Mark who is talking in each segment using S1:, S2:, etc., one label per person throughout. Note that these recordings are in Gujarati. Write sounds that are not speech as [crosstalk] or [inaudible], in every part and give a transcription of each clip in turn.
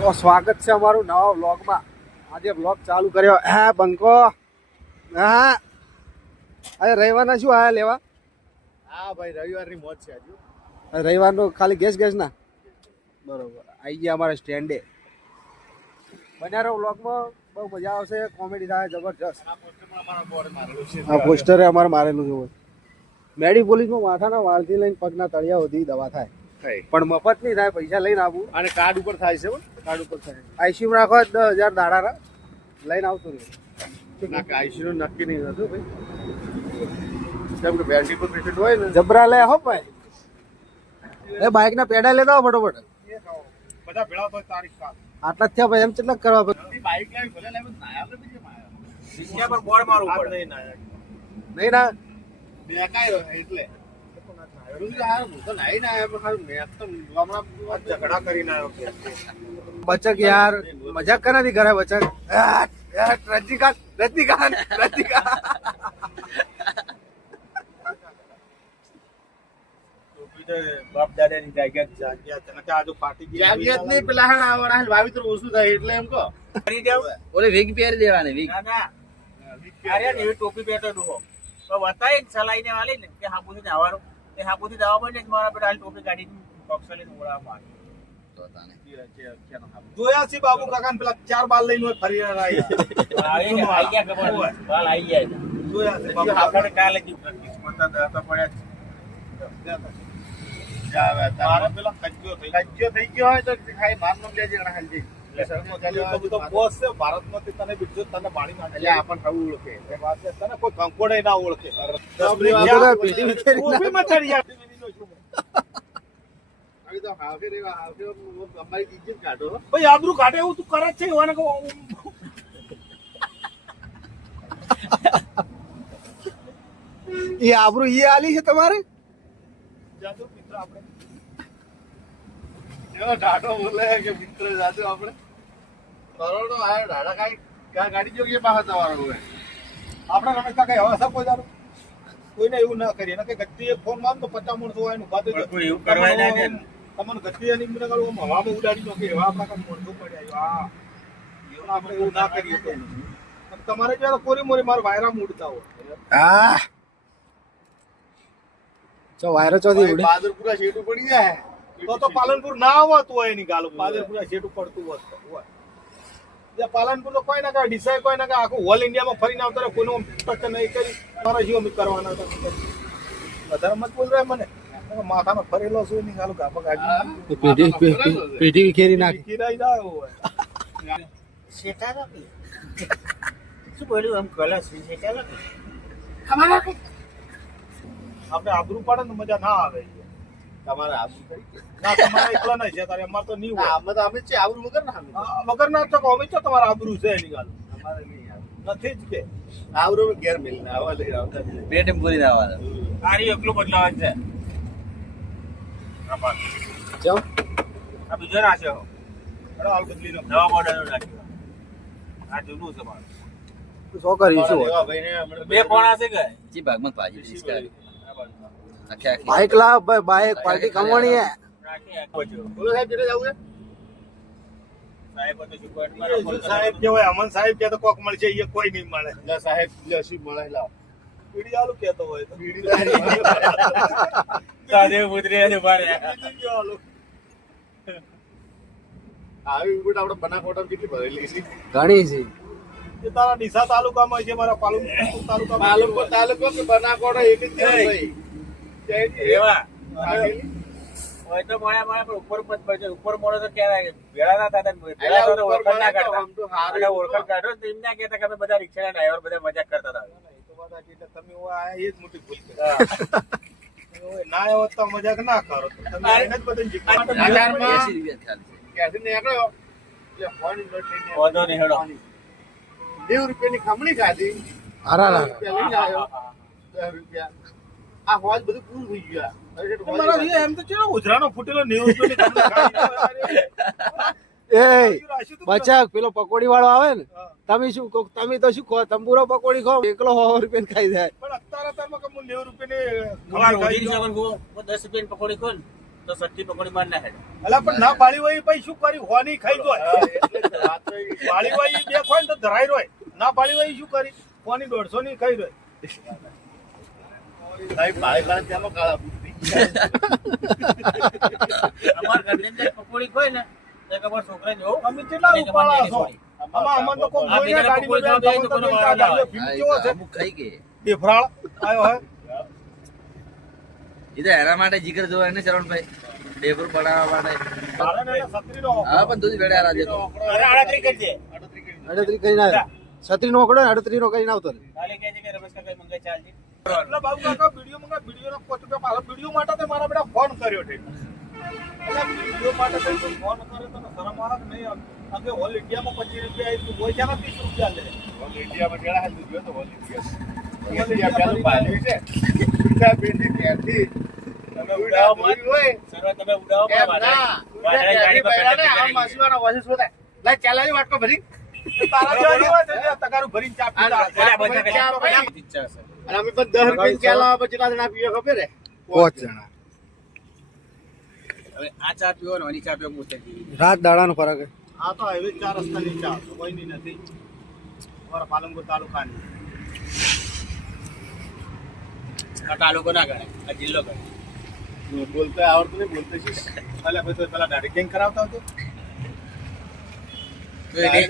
S1: તો સ્વાગત છે અમારું નવા વ્લોગમાં. આજે વ્લોગ ચાલુ કર્યો. હે બંકો. હા. અરે રવિવારના શું આયા લેવા?
S2: હા ભાઈ રવિવારની મોજ છે હજુ.
S1: રવિવારનો ખાલી ગેસ ગેસ ના બરોબર. આવી ગયા અમારા સ્ટેન્ડે. બન્યા રહો વ્લોગમાં બહુ મજા આવશે કોમેડી થાય જબરજસ્ત.
S2: આ
S1: પોસ્ટરે અમારે મારેલું છે. મેડી પોલીસમાં માથાના વાળથી લઈને પગના તળિયા સુધી દવા થાય.
S2: કઈ
S1: પણ મફત નહીં થાય પૈસા લઈને આવવું
S2: અને કાર્ડ ઉપર થાય છે હો.
S1: કાર્ડ ઉપર થાય. આઈસીયુ રાખો દસ હજાર દાડાના. લઈને આવતું રહ્યો
S2: ના કે ICU નક્કી નહીં થતું ભાઈ. કેમ કે વેન્ટિલેટર પેશન્ટ હોય ને.
S1: જબરા લે હો ભાઈ. એ બાઇક ના પેડા લેતા આવો ફટોફટ.
S2: બધા ભેળા તો તારીખ સાત.
S1: આટલા જ થયા ભાઈ એમ કેટલા કરવા પછી
S2: બાઈક લાવી ભલે લાવી નાયા આપણે બીજે માયા. પર બોર્ડ મારું પડે. નહીં નાયા.
S1: નહીં ના.
S2: એટલે.
S1: બચક યાર, મજાક કરે નહીં ઘરે બચક. રજનીકાંત રજનીકાંત રજનીકાંત
S2: બાપ દાદાની જાગ્યાત જાગ્યાત અને નહીં પેલા હા આવડા હાલ ઓછું થાય એટલે એમ કહો. કરી દેવ
S3: ઓલે વિગ પહેરી દેવાની, વિગ.
S2: ના ના. ને એવી ટોપી પહેરતો ડૂહો. તો બતાય સલાઈને વાલી ને કે જવાનું તે હાબુથી જવા પડે મારા બેટા ટોપી કાઢી બોક્સલે ઓળા પાડ
S3: તો
S2: જોયા છે બાબુ કાકા પેલા ચાર બાલ લઈને ફરી રહ્યા જોયા છે બાબુ આપણે કાલે જી પ્રેક્ટિસમાં હતા પડ્યા મારે પેલા કજ્જો થઈ કજ્જો થઈ ગયો હોય તો ખાઈ માર નો લેજે હાલજી આબરૂ કાઢે એવું તું કરે છે
S1: એ આબરૂ એ આલી છે તમારે
S2: મિત્ર આપણે ઢાઢો બોલે કે મિત્ર જાદુ આપણે? કરોડો આયો ઢાઢા કાંઈ કાંઈ ગાડી જોગીએ પાસે જવાનું હોય આપણે રમેશ કાકા એવા સબ કોઈ કોઈને એવું ના કરીએ. ને કે ફોનમાં તો પચાસ માણસો હોય એનું ખાતું
S4: કોઈ એવું કરવાય ના દે
S2: તમને ગત્તી એની મને કહું હવામાં ઉડાડી દો કે એવા આપણા કામ મોઢું પડ્યા હા એવું આપણે એવું ના કરીએ તો. તમારે જ્યારે કોરી મોરી મારે વાયરા મૂડતા હોય.
S1: હા ચો વાયરો ચોથી ઉડે.
S2: પાદરપુરા શેઠું પડી જાય. તો તો પાલનપુર ના આવતું હોય એની ગાલું. પાદરપુરા શેઠું પડતું હોત હોય. પાલનપુર તો કોઈ ના કાંઈ ડિસાઈડ કોઈ ના કાંઈ આખું ઓલ ઇન્ડિયામાં ફરીને આવતા રહે કોઈનું ટચ નહીં કરી મારા જીવ અમે કરવાના હતા વધારે મત બોલ રહ્યા મને. માથામાં ફરેલો છું નહીં ગાલું ગાપા ગાડી
S1: પેટી પેટી વિખેરી નાખી.
S2: કિરાઈ જાય હોય.
S4: શું બોલ્યું આમ કલર શેટા લાગે
S2: આપણે આબરૂ પાડે ને મજા ના આવે. તમારે આબરૂ કરી ના તમારે એકલા નહીં છે તારે અમારે તો નહીં હોય. અમે તો અમે છે આબરૂ વગર ના વગર ના તો અમે તો તમારે આબરૂ છે એની ગાલું અમારે નહીં નથી જ કે. આબરૂ ઘેર મિલને આવા લઈ આવતા
S3: પેટ પૂરી
S4: એકલું બદલાવા છે. આ પાક.
S1: ચો
S4: આ બીજો નાખ્યો
S2: અરે હાલ બદલી નાખો.
S4: નવા મોડેલનો નાખ્યો. આ જૂનું છે મારું.
S1: શું
S4: બે પોણા છે કે?
S3: જી ભાગમાં પાજી
S1: બાઈક લાવ ભાઈ બાઈક પાર્ટી કમાણી હે.
S2: બોલો સાહેબ જેટલે જવું છે?
S4: સાહેબ
S2: જો સાહેબ જે હોય અમન સાહેબ કે તો કોક મળશે એ કોઈ નહીં મળે. સાહેબ લસી મળે લાવ. પીડી આલુ કેતો હોય તો. પીડી
S4: સાદેવ પુત્રી અને બારે
S2: આવી ઉગટ આપણે બનાસકાંઠામાં કેટલી ભરેલી છે?
S1: ઘણી છે.
S2: એ તારા નિશા તાલુકામાં છે મારા પાલનપુર તાલુકામાં પાલનપુર તાલુકો કે બનાકોટા એક જ છે ભાઈ
S4: હોય તો મળ્યા મળ્યા પણ ઉપર ઉપર પછી ઉપર મળો તો ક્યારે ભેળા ના થતા ભેળા તો ઓળખાણ ના કાઢતા અને ઓળખાણ કાઢો તો એમ ના કહેતા કે અમે બધા રિક્ષાના ડ્રાઈવર બધા મજાક કરતા હતા
S2: એ તો વાત સાચી. એટલે તમે એ જ મોટી ભૂલ કરી. ના આવ્યો તો મજાક ના કરો તમે એને જ બધાને શીખવાડો.
S3: રૂપિયા ની
S2: ક્યાંથી નીકળ્યો? એટલે ફોન લઈને
S4: વાંધો હેડો.
S2: નેવું રૂપિયાની ખમણી ખાધી રૂપિયા લઈને આવ્યો. દસ રૂપિયા. આ હોજ બધું પૂરું થઈ ગયું મારા એમ તો ચેલો ઉજરાનો ફૂટેલો ન્યૂઝ રૂપિયાની [laughs]
S1: એ બચાક પેલો પકોડી વાળો આવે ને તમે શું કહો તમે તો શું કહો તંબુરો પકોડી ખો એકલો સો રૂપિયા ખાઈ જાય.
S2: પણ અત્યારે તારમાં કે હું નેવું
S4: રૂપિયા દસ રૂપિયાની પકોડી ખોન તો સચ્ચી પકોડી માર નાખે.
S2: અલા પણ ના પાળી હોય પછી શું કરી? હોની ખાઈ જોય પાળી હોય બે ખોય ને તો ધરાઈ રોય. ના પાળી હોય શું કરી? હોની દોઢસો ની ખાઈ રોય.
S4: અમાર ઘરની અંદર પકોડી ને તો
S2: અમે કેટલા છો? અમને તો કોઈ તો
S4: કોઈ
S3: અમુક ખાઈ
S2: હે?
S3: એ તો એના માટે જીગર જોવા ને ચરણભાઈ. ડેબર બનાવવા માટે. હા પણ વેડે રાજે તો.
S4: અરે આડત્રી કરી દે.
S1: અડત્રી કઈ ના છત્રી નો કડો અડત્રી નો કઈ ના આવતો
S4: છે કે રમેશ કાકા મંગાઈ ચાલજે.
S2: એટલે બાબુ કાકા વીડિયો મંગા વીડિયો ના પોતે પાછા વીડિયો માટે તો મારા બેટા ફોન કર્યો છે. એટલે વીડિયો માટે તો ફોન કરે તો શરમ આવે કે નહીં આવે? આમ ઇન્ડિયામાં પચીસ રૂપિયા આવી તું બોલ છે ત્રીસ રૂપિયા લે. હોલ ઇન્ડિયા
S4: તમે ઉડાવો મત તમે ઉડાવો ગાડી પર બેઠા કરી.
S2: તારા જેવા નહીં હોય તો જે તગારું ભરીને ચા પીતા હશે.
S4: પેલા બધા કઈ ઈચ્છા હશે.
S1: પાંચ જણા.
S4: હવે આ ચા પીવો ને આની ચા પીવો પૂછે
S1: રાત દાડાનો ફરક
S2: આ તો હાઈવે ચાર રસ્તાની ચા કોઈની નથી. અમારા પાલનપુર તાલુકાની.
S4: તાલુકો ના ગણાય આ જિલ્લો ગણાય.
S2: બોલતા આવડતું નહીં બોલતા શીખ અલ્યા ભાઈ તો પેલા દાઢી કેમ કરાવતા હતો
S4: તો એને-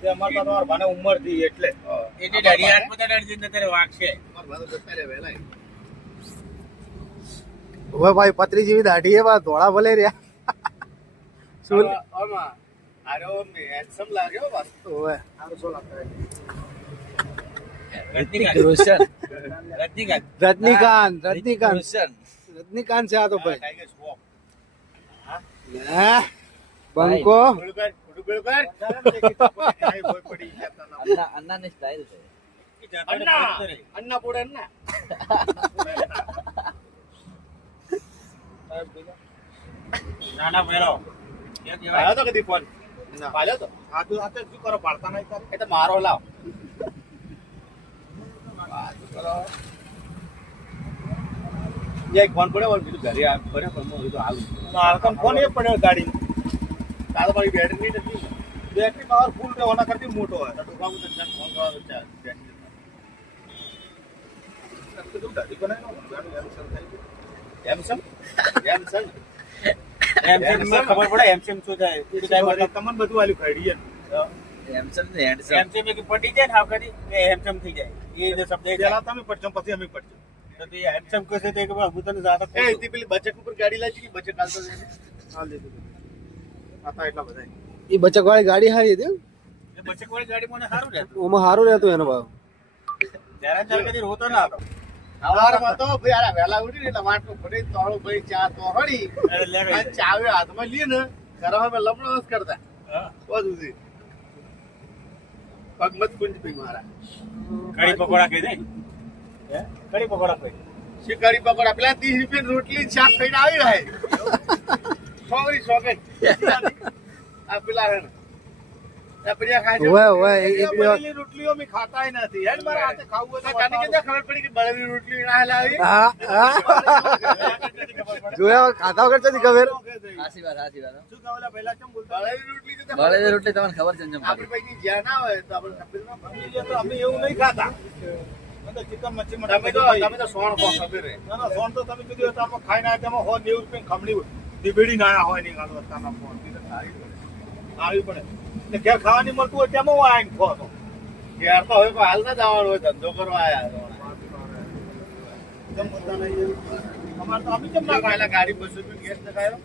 S2: તે અમાર તો તમારા ભાને ઉંમરથી એટલે
S4: પોતા દાઢી જઈને તારે વાગશે.
S1: હવે ભાઈ પત્રી જેવી દાઢી એ બા ધોળા ભલે રહ્યા. શું.
S4: રજનીકાંત.
S3: રોશન.
S4: રજનીકાંત.
S1: રજનીકાંત રજનીકાંત.
S3: રોશન.
S1: રજનીકાંત છે આ તો ભાઈ. [laughs]
S2: ટાઈગર શ્રોફ.
S1: હે? બંકો
S3: અન્ના અન્નાની સ્ટાઇલ છે
S4: નાના તો કદી ફોન
S2: આ તો આ સાથે શું કરો પાડતા નહીં તારે?
S5: મારો લાવ એક ફોન પડ્યો બીજું ઘરે આવ પડ્યો પણ હું હાલ
S2: ફોન એ પડ્યો ગાડી
S5: તારો મારી બેટરી નથી
S2: એમ
S5: છે એમ છે. ને?
S4: એમસીમમાં ખબર પડે એમસીમ શું થાય.
S2: તમને બધું આલ્યું ખાઈ
S3: હેમસમ ને હેન્ડસમ
S4: એમસીમ પટી જાય ને હાવ કરી કે હેમસમ થઈ જાય. એ જે શબ્દ
S2: પેલા તમે પડશો પછી અમે પડજો.
S4: તો તે હેમસમ કહે છે તો હું તને જાતા
S5: એ
S4: પૂછું.
S5: તે પેલી બચક ઉપર ગાડી લાગી કે બચક હાલતો જાય
S2: હાલ દીધું. હતા એટલા બધા
S1: એ બચક વાળી ગાડી હારી હતી
S4: એ બચકવાળી ગાડી મને સારું રહેતું.
S1: ઓમાં સારું રહેતું એનો ભાવ.
S4: ત્યારે કદી રોતો ના હતો.
S5: સવારમાં તો ભાઈ આરા વહેલા ઉઠીને એટલે માટલું ભરી તોળું ભાઈ ચા તો હળી ચાવ્યો હાથમાં લઈએ ને ઘરમાં અમે લમણો જ કરતા. પગમત કુંજ ભાઈ મારા.
S4: કઢી પકોડા કહી દે? કઢી પકોડા કહી
S5: શિકારી પકોડા? પેલા ત્રીસ રૂપિયા રોટલી શાક ખાઈને આવી રહે છોકરી છોકરી આ પેલા હે
S2: રોટલીઓ મેં ખાતાય નથી. હેડ મારા હાથે ખાવું
S5: ખબર પડી કે બળેલી રોટલી ના લાવી.
S1: જોયા ખાતા વગર છે ખબર.
S3: સાચી વાત સાચી વાત
S2: શું કહો પહેલા કેમ બોલતા?
S5: બળેલી રોટલી તો
S3: બળેલી રોટલી તમને ખબર છે ને
S5: આપણી પૈકી જ્યાં ના હોય તો આપણે સફેદ ના
S2: અમે જે તો અમે એવું નહીં ખાતા. મતલબ તો ચિકન મચ્છી
S5: તમે
S2: મટન
S5: તો તમે તો સોણ બહુ ખબર
S2: ના ના સોન તો તમે કીધું હતું આમાં ખાઈ ના તેમાં હો નેવું રૂપિયા ખમણી ના નહીં આવી પડે. એટલે ઘેર ખાવાની મળતું હોય તેમાં હું આવીને ખો તો
S5: ઘેર તો હવે કોઈ હાલ ના જવાનું હોય ધંધો કરવા
S2: આવ્યા નહીં અમારે તો અમે કેમ ના
S5: પહેલા ગાડી બસો રૂપિયા ગેસ લગાવ્યો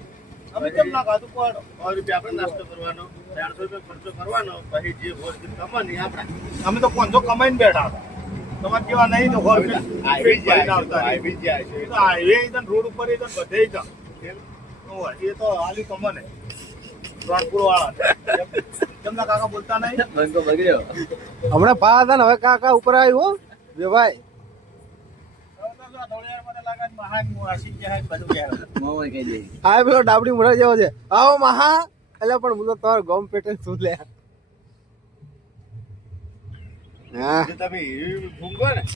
S2: અમે કેમ ના ખાધું? પણ
S5: સો રૂપિયા આપણે નાસ્તો કરવાનો ચારસો રૂપિયા ખર્ચો કરવાનો પછી જે હોય તે કમાની આપણે.
S2: અમે તો પાંચસો કમાઈને બેઠા હતા. તમારે કેવા નહીં તો હાઈવે એકદમ રોડ ઉપર એકદમ બધે એ તો હાલી તમને કાકા
S1: હમણાં ભા હતા ને હવે કાકા ઉપર આવ્યો બે ભાઈ. આ પેલો ડાબડી મુરા જેવો આવો મહા. એટલે પણ હું તો તમારો ગમ પેટે શું લે હા.
S5: તમે